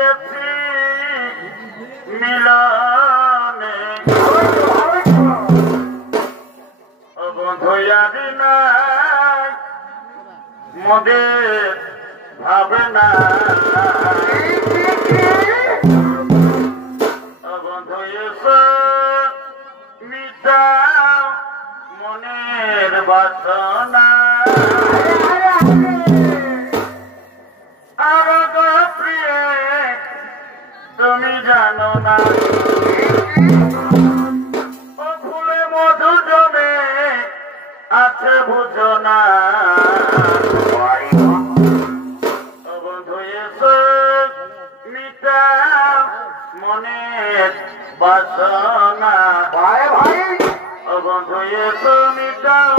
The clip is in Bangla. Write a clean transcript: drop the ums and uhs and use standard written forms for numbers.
মিলেছি মিলনে ও বন্ধু আদি নাই মোদের ভাবনা ও বন্ধু এসো মিটাও মনের বাসনা তুমি জানো না ও ফুলে মধু জমে আছে বুঝো না ও বন্ধু এসো মিটাও মনের বাসনা ও বন্ধু এসো মিটাও